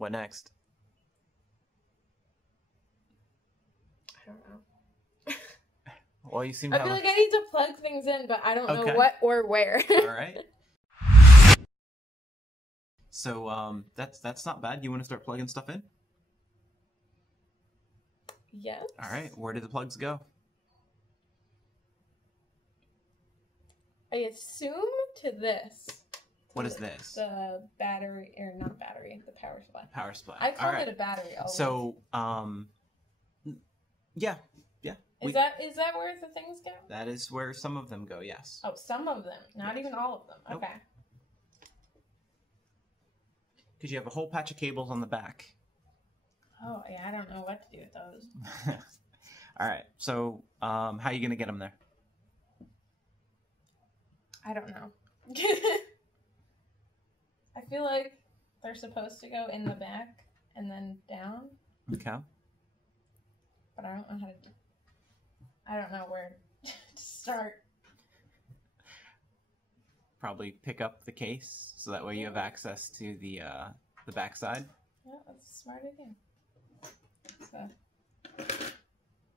What next? I don't know. Well, you seem I to feel have like I need to plug things in, but I don't know Okay. what or where. All right. So that's not bad. You want to start plugging stuff in? Yes. All right. Where do the plugs go? I assume to this. What is this? The battery, or not battery, the power supply. Power supply. I call All right. it a battery always. So, yeah. Is that where the things go? That is where some of them go, yes. Oh, some of them. Not even all of them. Nope. Okay. Because you have a whole patch of cables on the back. Oh, yeah, I don't know what to do with those. All right. So, how are you going to get them there? I don't know. I feel like they're supposed to go in the back and then down. Okay. But I don't know how to do. I don't know where to start. Probably pick up the case so that way you have access to the backside. Yeah, that's a smart idea. It's a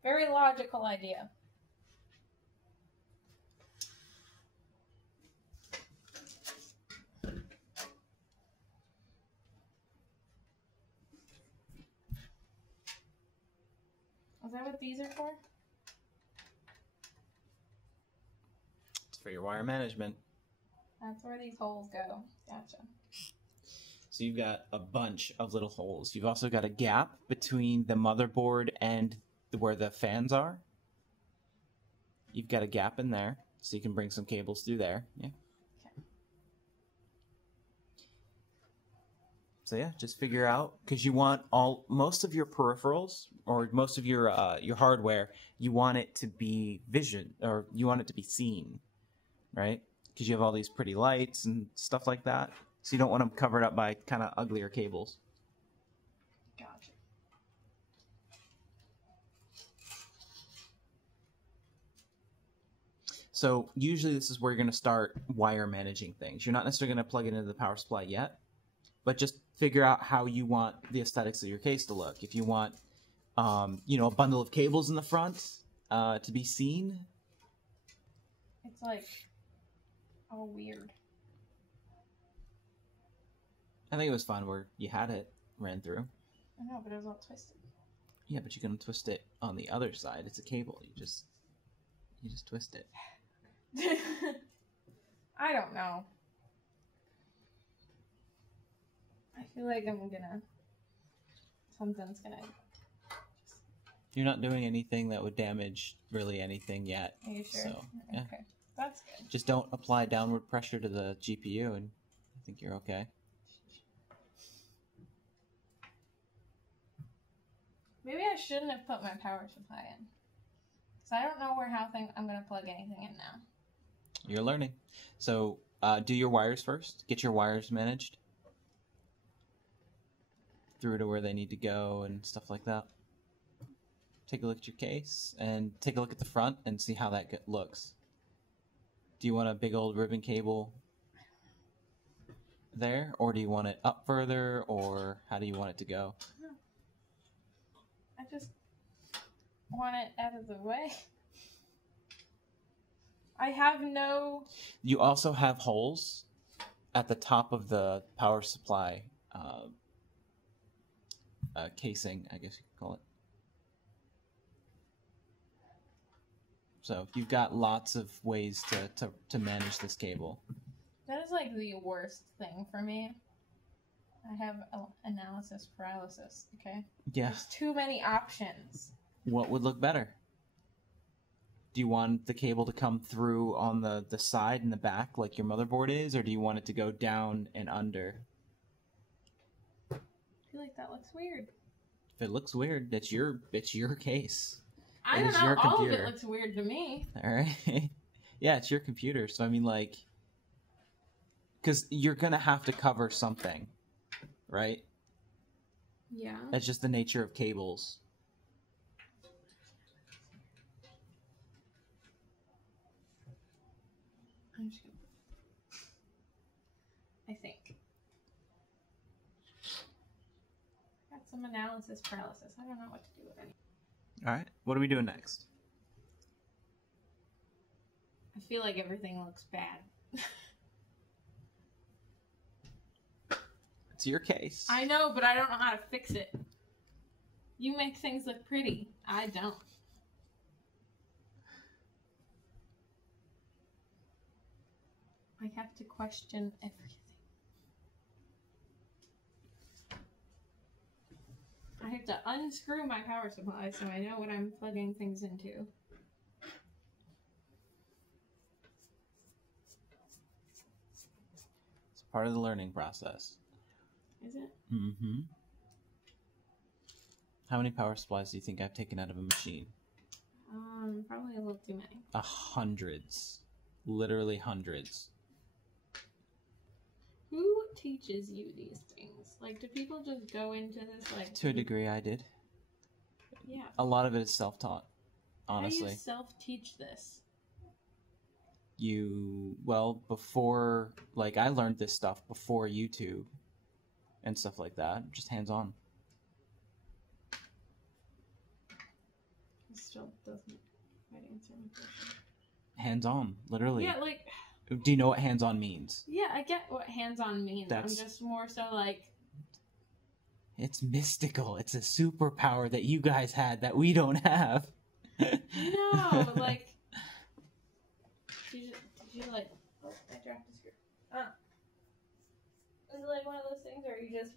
very logical idea. Is that what these are for? It's for your wire management. That's where these holes go. Gotcha. So you've got a bunch of little holes. You've also got a gap between the motherboard and where the fans are. You've got a gap in there, so you can bring some cables through there. Yeah. Okay. So yeah, just figure out, because you want most of your peripherals or most of your hardware, you want it to be you want it to be seen, right? Because you have all these pretty lights and stuff like that. So you don't want them covered up by kind of uglier cables. Gotcha. So usually this is where you're going to start wire managing things. You're not necessarily going to plug it into the power supply yet, but just figure out how you want the aesthetics of your case to look. If you want, a bundle of cables in the front to be seen. It's like all weird. I think it was fun where you had it ran through. I know, but it was all twisted. Yeah, but you can twist it on the other side. It's a cable. You just twist it. I don't know. I feel like something's gonna. You're not doing anything that would damage really anything yet. Are you sure? So, yeah. Okay, that's good. Just don't apply downward pressure to the GPU, and I think you're okay. Maybe I shouldn't have put my power supply in. Because I don't know I'm going to plug anything in now. You're learning. So do your wires first. Get your wires managed through to where they need to go and stuff like that. Take a look at your case and take a look at the front and see how that looks. Do you want a big old ribbon cable there, or do you want it up further, or how do you want it to go? I just want it out of the way. I have no... You also have holes at the top of the power supply casing, I guess you could call it. So you've got lots of ways to manage this cable. That is like the worst thing for me. I have analysis paralysis, okay? Yeah. There's too many options. What would look better? Do you want the cable to come through on the side and the back like your motherboard is, or do you want it to go down and under? I feel like that looks weird. If it looks weird, it's your case. I don't know, all of it looks weird to me. All right. Yeah, it's your computer, so I mean, like, because you're going to have to cover something, right? Yeah. That's just the nature of cables. I'm just gonna... I think. Some analysis paralysis. I don't know what to do with any. All right. What are we doing next? I feel like everything looks bad. It's your case. I know, but I don't know how to fix it. You make things look pretty. I don't. I have to question everything. I have to unscrew my power supply so I know what I'm plugging things into. It's part of the learning process. Is it? Mm-hmm. How many power supplies do you think I've taken out of a machine? Probably a little too many. Hundreds. Literally hundreds. Who teaches you these things? Like, do people just go into this, like... To a degree, I did. Yeah. A lot of it is self-taught, honestly. How do you self-teach this? Before, like, I learned this stuff before YouTube and stuff like that. Just hands-on. It still doesn't quite answer my question. Hands-on, literally. Yeah, like... Do you know what hands-on means? Yeah, I get what hands-on means. I'm just more so like... It's mystical. It's a superpower that you guys had that we don't have. No, like... Did you like... Oh, I dropped a screw. Is it like one of those things where you just...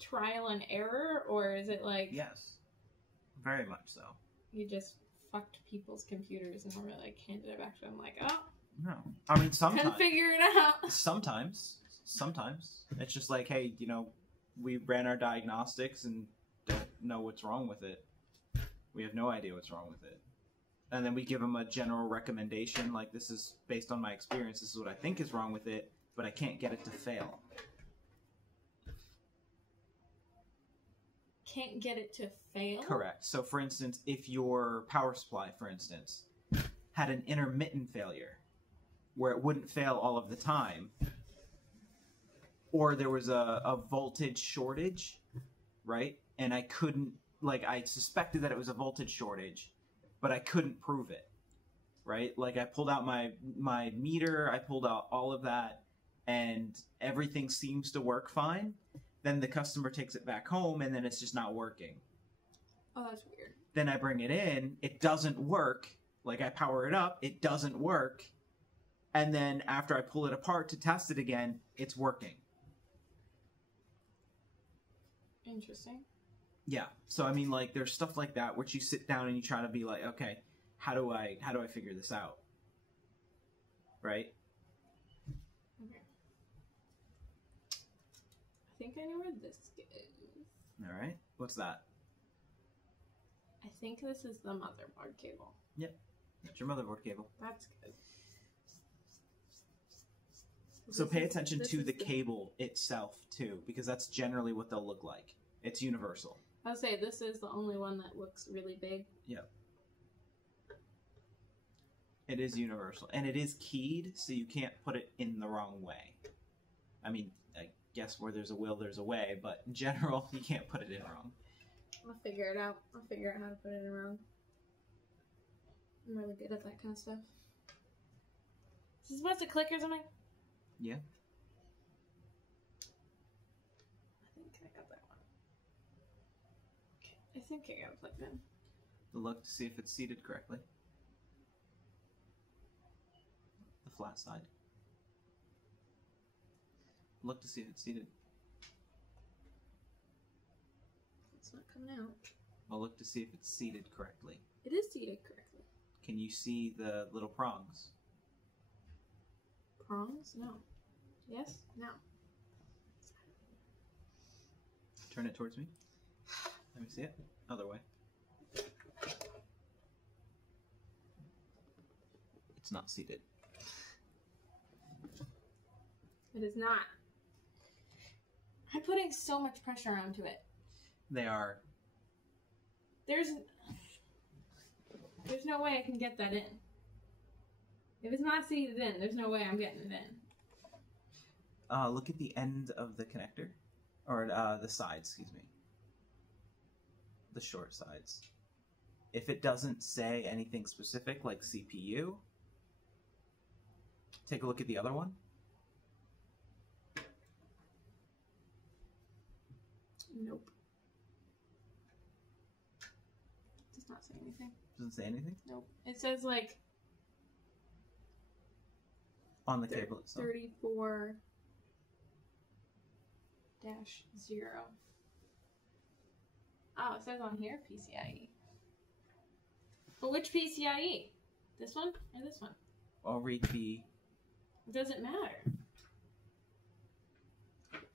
Trial and error? Or is it like... Yes. Very much so. You just... fucked people's computers and were like handed it back to them like, oh, no, I mean sometimes couldn't figure it out. Sometimes it's just like, hey, we ran our diagnostics and don't know what's wrong with it. We have no idea what's wrong with it, and then we give them a general recommendation like, this is based on my experience, this is what I think is wrong with it, but I can't get it to fail. Can't get it to fail? Correct. So for instance, if your power supply, for instance, had an intermittent failure where it wouldn't fail all of the time, or there was a voltage shortage, right? And I couldn't, I suspected that it was a voltage shortage, but I couldn't prove it, right? Like, I pulled out my meter, I pulled out all of that, and everything seems to work fine. Then the customer takes it back home, and then it's just not working. Oh, that's weird. Then I bring it in, it doesn't work. Like, I power it up, it doesn't work. And then after I pull it apart to test it again, it's working. Interesting. Yeah. So, I mean, there's stuff like that, which you sit down and you try to be like, okay, how do I figure this out? Right? Okay. I think I know where this goes. All right. What's that? I think this is the motherboard cable. Yep. That's your motherboard cable. That's good. So pay attention to the cable itself, too, because that's generally what they'll look like. It's universal. I'll say this is the only one that looks really big. Yep. It is universal. And it is keyed, so you can't put it in the wrong way. I mean, I guess where there's a will, there's a way, but in general, you can't put it in wrong. I'll figure it out. I'll figure out how to put it in wrong. I'm really good at that kind of stuff. Is this supposed to click or something? Yeah. I think I got that one. Okay. I think I got it plugged in. Look to see if it's seated correctly. The flat side. Look to see if it's seated. It's not coming out. Well, look to see if it's seated correctly. It is seated correctly. Can you see the little prongs? Prongs? No. Yes? No. Turn it towards me. Let me see it. Other way. It's not seated. It is not. I'm putting so much pressure onto it. They are. There's no way I can get that in. If it's not seated in, there's no way I'm getting it in. look at the end of the connector, or the sides, excuse me. The short sides. If it doesn't say anything specific like CPU, take a look at the other one. Nope. Does not say anything. Doesn't say anything? Nope. It says like on the cable itself. 34-0. Oh, it says on here PCIe. But which PCIe? This one or this one? I'll read the... It doesn't matter.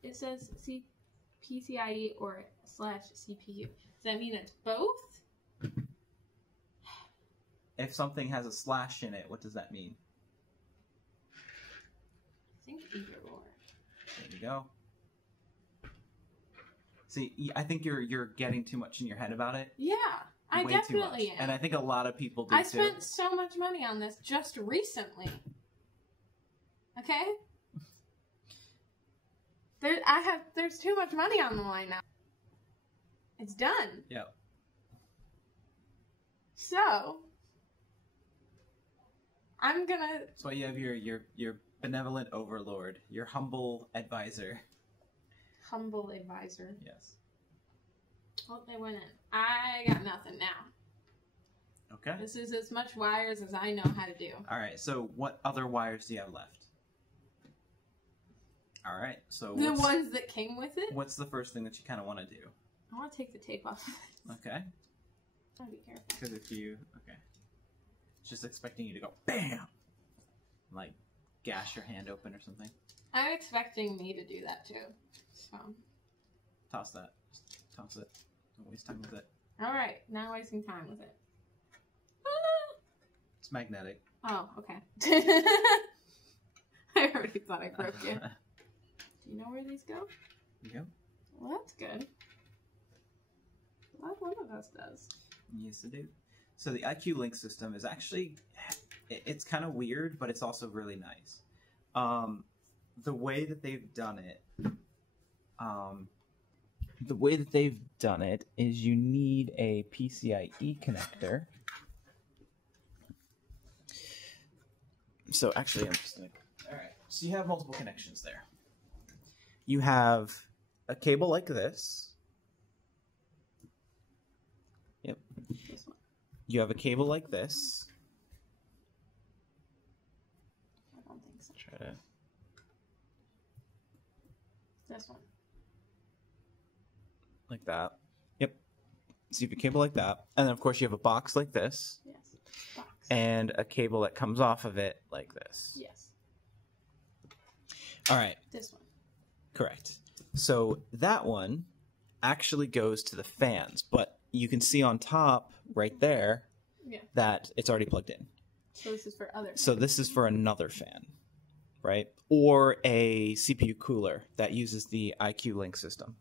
It says PCIe or /CPU. Does that mean it's both? If something has a slash in it, what does that mean? I think either or. There you go. See, I think you're getting too much in your head about it. Yeah, I Way definitely too much. am. And I think a lot of people do I too. spent so much money on this just recently. Okay? There's too much money on the line now. It's done. Yep. So I'm gonna. That's why you have your benevolent overlord, your humble advisor. Humble advisor. Yes. Oh, they went in. I got nothing now. Okay. This is as much wires as I know how to do. All right. So what other wires do you have left? All right. So The ones that came with it? what's the first thing that you kind of want to do? I want to take the tape off. Okay. Gotta be careful. Because if you it's just expecting you to go bam, like gash your hand open or something. I'm expecting me to do that too. So. Toss that. Just toss it. Don't waste time with it. Alright, now wasting time with it. It's magnetic. Oh, okay. I already thought I broke it. Do you know where these go? You go. Well, that's good. Glad one of us does. Yes, I do. So the IQ Link system is actually, it's kind of weird, but it's also really nice. The way that they've done it, is you need a PCIe connector. So actually, I'm just gonna. All right. So you have multiple connections there. You have a cable like this. Yep. This one. You have a cable like this. I don't think so. Try to. This one. Like that. Yep. So you have a cable like that. And then, of course, you have a box like this. Yes. Box. And a cable that comes off of it like this. Yes. All right. This one. Correct. So that one actually goes to the fans. But you can see on top right there that it's already plugged in. So this is for other. So this is for another fan, right? Or a CPU cooler that uses the IQ Link system.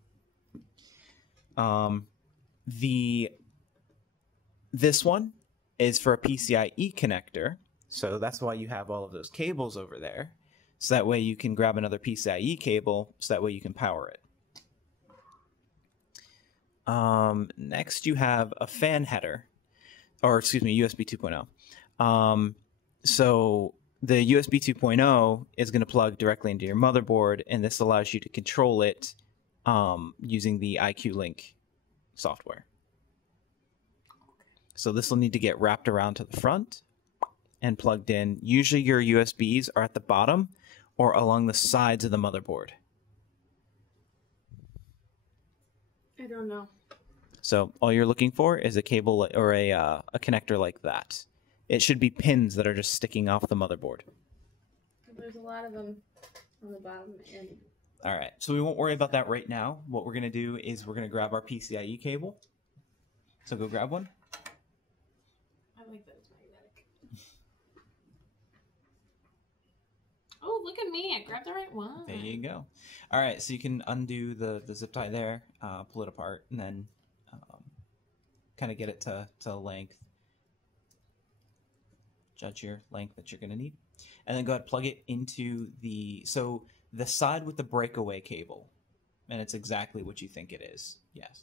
This one is for a PCIe connector, so that's why you have all of those cables over there. So that way you can grab another PCIe cable, so that way you can power it. Next you have a fan header, or excuse me, USB 2.0. So the USB 2.0 is going to plug directly into your motherboard, and this allows you to control it using the IQ Link software. So this will need to get wrapped around to the front and plugged in. Usually your USBs are at the bottom or along the sides of the motherboard. I don't know. So all you're looking for is a cable or a connector like that. It should be pins that are just sticking off the motherboard. There's a lot of them on the bottom end. All right, so we won't worry about that right now. What we're going to do is we're going to grab our PCIe cable. So go grab one. I like that it's magnetic. Oh, look at me. I grabbed the right one. There you go. All right, so you can undo the zip tie there, pull it apart, and then kind of get it to length. Judge your length that you're going to need. And then go ahead and plug it into the... So The side with the breakaway cable, and it's exactly what you think it is. Yes.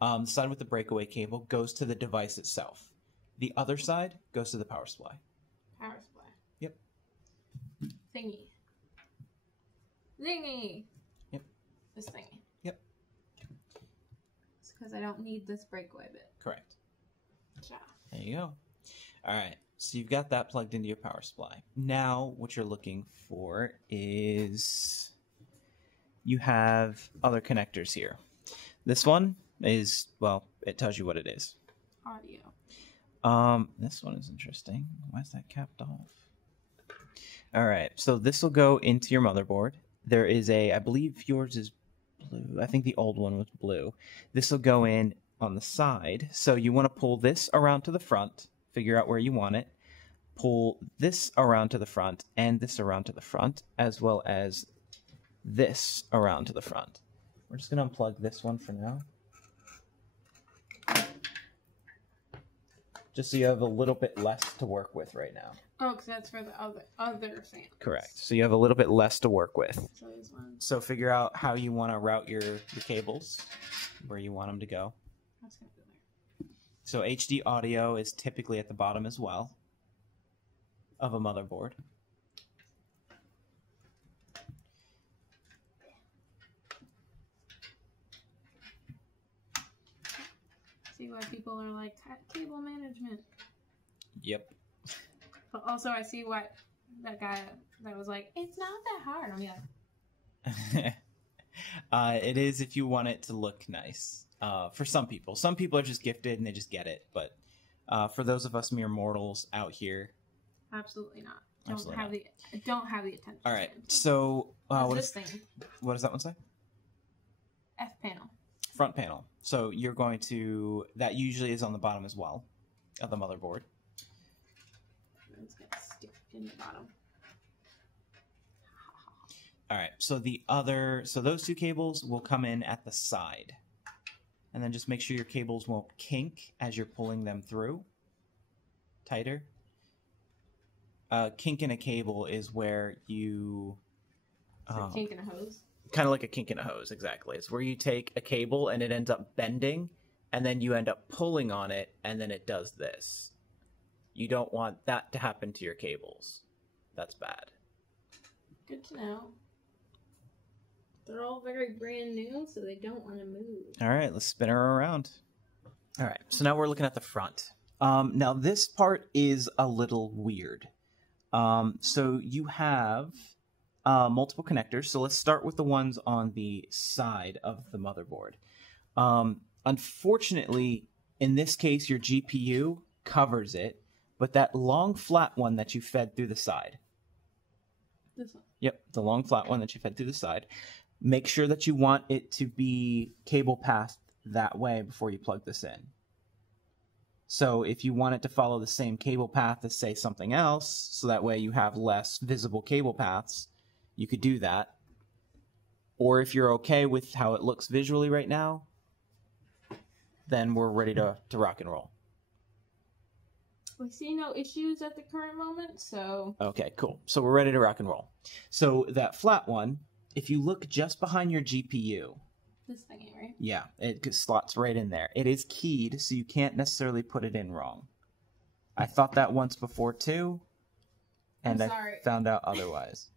The side with the breakaway cable goes to the device itself. The other side goes to the power supply. Power supply. Yep. Thingy. Thingy. Yep. This thingy. Yep. It's because I don't need this breakaway bit. Correct. Ja. There you go. All right. So you've got that plugged into your power supply. Now what you're looking for is you have other connectors here. This one is, well, it tells you what it is. Audio. This one is interesting. Why is that capped off? All right. So this will go into your motherboard. There is I believe yours is blue. I think the old one was blue. This will go in on the side. So you want to pull this around to the front, figure out where you want it, pull this around to the front and this around to the front, as well as this around to the front. We're just going to unplug this one for now. Just so you have a little bit less to work with right now. Oh, because that's for the other fans. Correct. So you have a little bit less to work with. So this one. So figure out how you want to route your cables, where you want them to go. That's going to go there. So HD audio is typically at the bottom as well of a motherboard. See why people are like, cable management. Yep. But also I see why that guy that was like, it's not that hard. I'm like, it is if you want it to look nice. For some people. Some people are just gifted and they just get it. But for those of us mere mortals out here, absolutely not. Absolutely Don't have the attention. All right. So what this thing? What does that one say? F panel. Front panel. So you're going to, that usually is on the bottom as well of the motherboard. It's going to stick in the bottom. All right. So so those two cables will come in at the side. And then just make sure your cables won't kink as you're pulling them through. Tighter. Kink in a cable is where you... It's a kink in a hose. Kind of like a kink in a hose, exactly. It's where you take a cable and it ends up bending, and then you end up pulling on it, and then it does this. You don't want that to happen to your cables. That's bad. Good to know. They're all very brand new, so they don't want to move. All right, let's spin her around. All right, so now we're looking at the front. Now this part is a little weird. So you have multiple connectors. So let's start with the ones on the side of the motherboard. Unfortunately, in this case, your GPU covers it, but that long flat one that you fed through the side. This one. Yep, the long flat one that you fed through the side. Make sure that you want it to be cable pathed that way before you plug this in. So if you want it to follow the same cable path as, say, something else, so that way you have less visible cable paths, you could do that. Or if you're okay with how it looks visually right now, then we're ready to rock and roll. We see no issues at the current moment, so... Okay, cool. So we're ready to rock and roll. So that flat one, if you look just behind your GPU... This thingy, right? Yeah, it slots right in there. It is keyed, so you can't necessarily put it in wrong. I thought that once before, too, and I found out otherwise.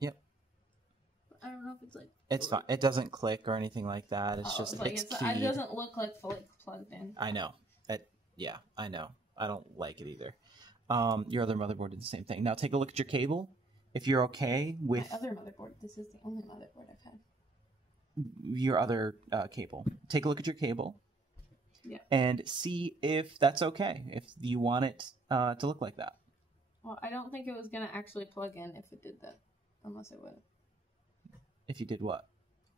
Yep. I don't know if it's like... It's fine. It doesn't click or anything like that. It's just, like it's it keyed. doesn't look like fully plugged in. I know. Yeah, I know. I don't like it either. Your other motherboard did the same thing. Now take a look at your cable. If you're okay with... My other motherboard. This is the only motherboard I've had. Your other cable. Take a look at your cable. Yeah. And see if that's okay. If you want it to look like that. Well, I don't think it was going to actually plug in if it did that. Unless it would. If you did what?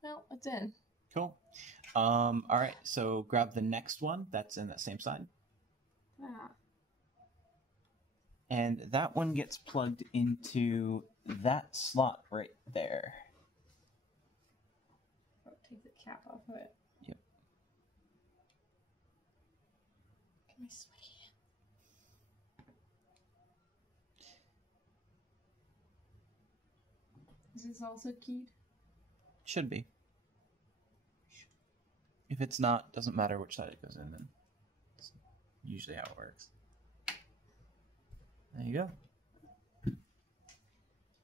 No, it's in. Cool. All right. So grab the next one that's in that same side. Ah. And that one gets plugged into that slot right there. Oh, take the cap off of it. Yep. Get my sweaty hand. Is this also keyed? Should be. If it's not, doesn't matter which side it goes in, then it's usually how it works. There you go.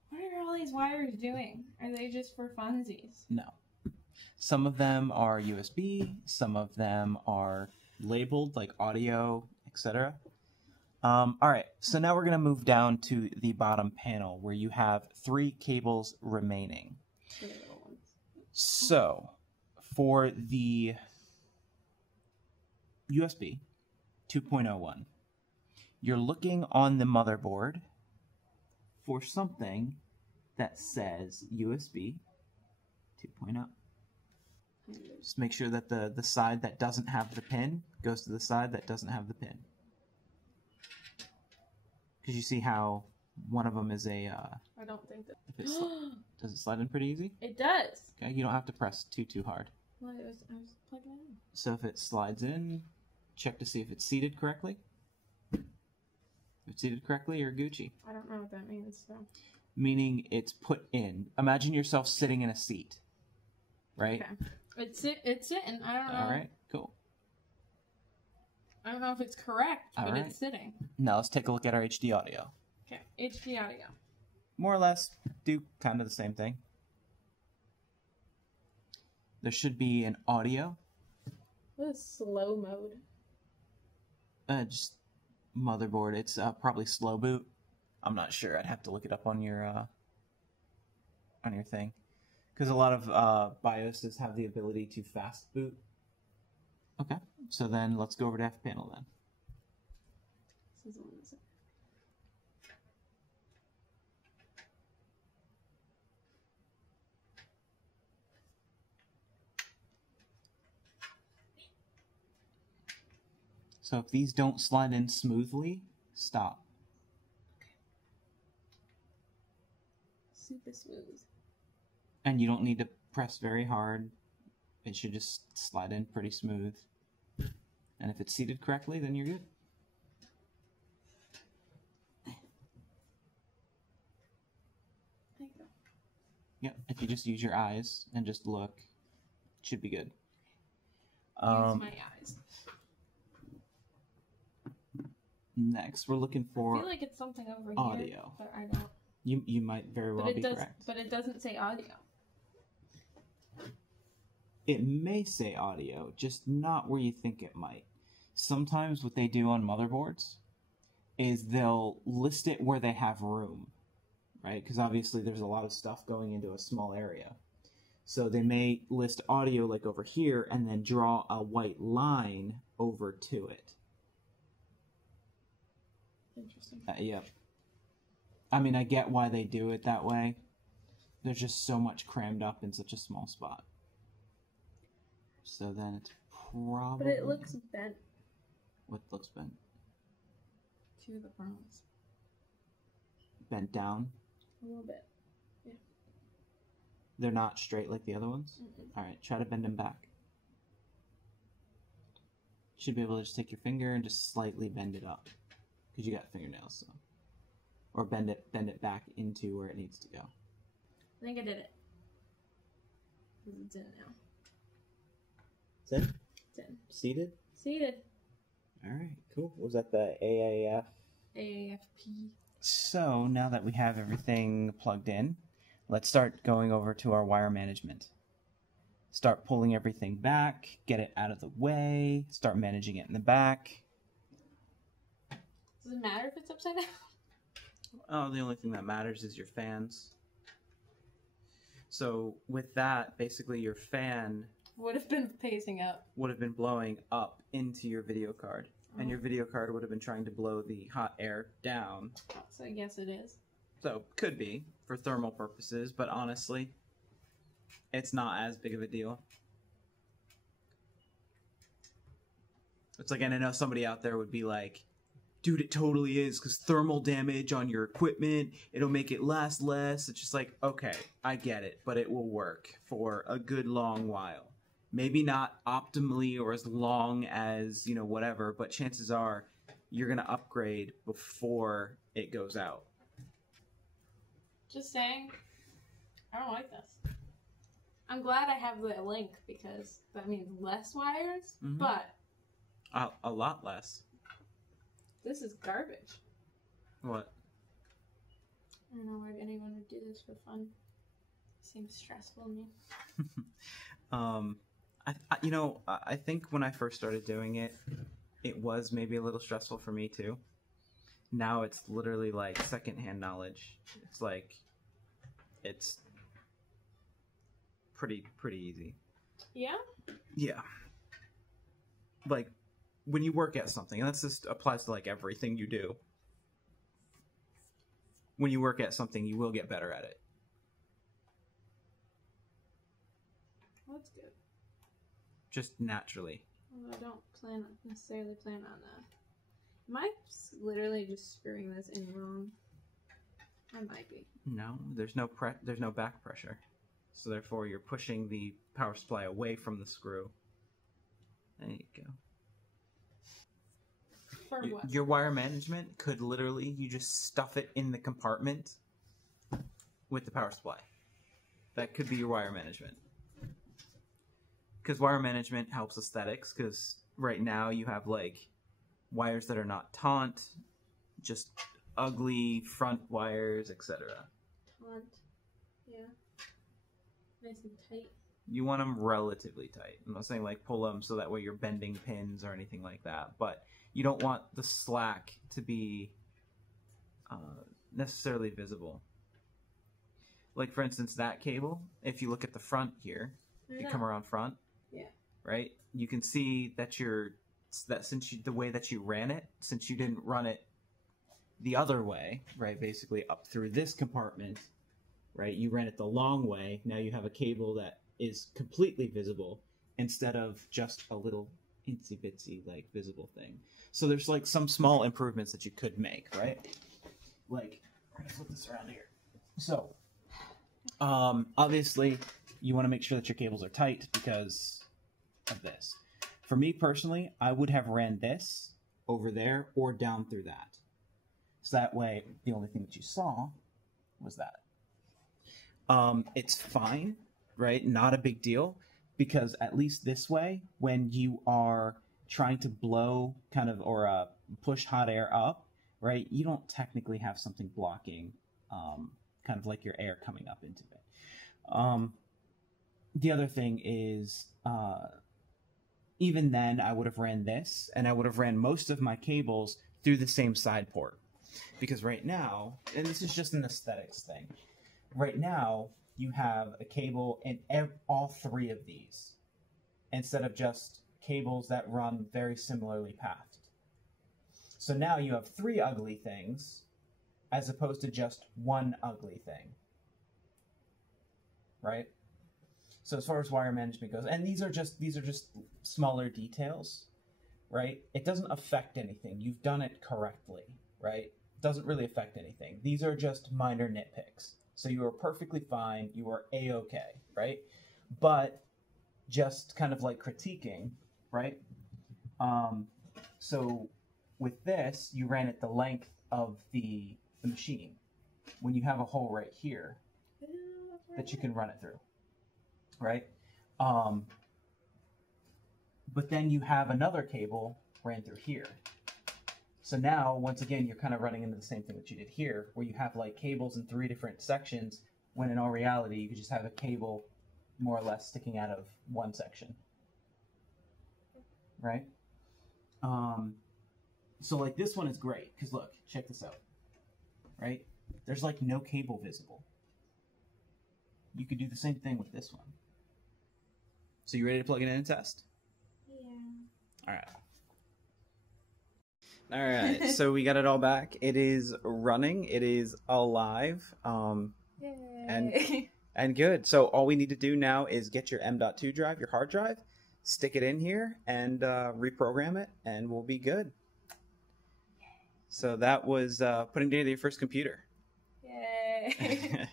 What are all these wires doing? Are they just for funsies? No. Some of them are USB, some of them are labeled like audio, etc. All right, so now we're going to move down to the bottom panel where you have 3 cables remaining. So, for the USB 2.01, you're looking on the motherboard for something that says USB 2.0. Just make sure that the side that doesn't have the pin goes to the side that doesn't have the pin. Because you see how one of them is a... I don't think that... Does it slide in pretty easy? It does. Okay, you don't have to press too hard. Well, I was plugging it in. So if it slides in, check to see if it's seated correctly. If it's seated correctly, you're Gucci. I don't know what that means, so... Meaning it's put in. Imagine yourself sitting in a seat, right? Okay. It's sitting. I don't know. All right, cool. I don't know if it's correct, but Alright. it's sitting. Now let's take a look at our HD audio. Okay, HD audio. More or less do kind of the same thing. There should be an audio. What is slow mode? Just motherboard. It's probably slow boot. I'm not sure. I'd have to look it up on your thing. Because a lot of BIOSes have the ability to fast boot. Okay, so then let's go over to F-panel then. This is the one that's... So if these don't slide in smoothly, stop. Super smooth. And you don't need to press very hard. It should just slide in pretty smooth. And if it's seated correctly, then you're good. There you go. Yep, if you just use your eyes and just look, it should be good. Use my eyes. Next, we're looking for I feel like it's something over audio. here, but I don't. You might very well be correct. But it doesn't say audio. It may say audio, just not where you think it might. Sometimes what they do on motherboards is they'll list it where they have room, right? Because obviously there's a lot of stuff going into a small area. So they may list audio like over here and then draw a white line over to it. Interesting. Yep. I mean, I get why they do it that way. There's just so much crammed up in such a small spot. So then it's probably... But it looks bent. What looks bent? Two of the prongs. Bent down? A little bit. Yeah. They're not straight like the other ones? Mm-mm. Alright, try to bend them back. Should be able to just take your finger and just slightly bend it up. Because you got fingernails, so... Or bend it back into where it needs to go. I think I did it. Because it's in now. It's in? It's in. Seated? Seated. Alright, cool. Was that the AAF? AAFP. So, now that we have everything plugged in, let's start going over to our wire management. Start pulling everything back, get it out of the way, start managing it in the back. Does it matter if it's upside down? Oh, the only thing that matters is your fans. So, with that, basically your fan Would have been pacing up. would have been blowing up into your video card. And your video card would have been trying to blow the hot air down. So I guess it is. So, could be, for thermal purposes, but honestly, it's not as big of a deal. It's like, and I know somebody out there would be like, dude, it totally is, because thermal damage on your equipment, it'll make it last less. It's just like, okay, I get it, but it will work for a good long while. Maybe not optimally or as long as, you know, whatever, but chances are you're going to upgrade before it goes out. Just saying, I don't like this. I'm glad I have the link because that means less wires, but... A lot less. This is garbage. What? I don't know why anyone would do this for fun. Seems stressful to me. I think when I first started doing it, it was maybe a little stressful for me too. Now it's literally like secondhand knowledge. It's like, it's pretty easy. Yeah? Yeah. Like, when you work at something, and that just applies to like everything you do. When you work at something, you will get better at it. That's good. Just naturally. Well, I don't necessarily plan on that. Am I literally just screwing this in wrong? I might be. No, there's no back pressure. So therefore, you're pushing the power supply away from the screw. There you go. For what? Your wire management could literally, you just stuff it in the compartment with the power supply. That could be your wire management. Because wire management helps aesthetics, because right now you have like wires that are not taut, just ugly front wires, etc. Taut. Yeah. Nice and tight. You want them relatively tight. I'm not saying like pull them so that way you're bending pins or anything like that, but you don't want the slack to be necessarily visible. Like for instance, that cable, if you look at the front here, you come around front, yeah, right? You can see that the way that you ran it, since you didn't run it the other way, right? Basically up through this compartment, right? You ran it the long way. Now you have a cable that is completely visible instead of just a little itsy bitsy like visible thing. So there's like some small improvements that you could make, right? Like, we're gonna flip this around here. So, obviously, you want to make sure that your cables are tight because of this. For me personally, I would have ran this over there or down through that. So that way, the only thing that you saw was that. It's fine, right? Not a big deal, because at least this way, when you are trying to blow kind of or push hot air up, right, you don't technically have something blocking kind of like your air coming up into it. The other thing is, even then, I would have ran this, and I would have ran most of my cables through the same side port. Because right now, and this is just an aesthetics thing, right now, you have a cable in all three of these, instead of just cables that run very similarly pathed. So now you have three ugly things, as opposed to just one ugly thing. Right? So as far as wire management goes, and these are just smaller details, right? It doesn't affect anything. You've done it correctly, right? It doesn't really affect anything. These are just minor nitpicks. So you are perfectly fine. You are A-okay, right? But just kind of like critiquing, right? So with this, you ran it the length of the machine. When you have a hole right here that you can run it through, right? But then you have another cable ran through here. So now, once again, you're kind of running into the same thing that you did here, where you have like cables in three different sections, when in all reality, you could just have a cable more or less sticking out of one section, right? So like this one is great, because look, check this out, right? There's like no cable visible. You could do the same thing with this one. So you ready to plug it in and test? Yeah. All right. All right, so we got it all back. It is running. It is alive. Yay. And good. So all we need to do now is get your M.2 drive, your hard drive, stick it in here, and reprogram it, and we'll be good. So that was putting together your first computer. Yay.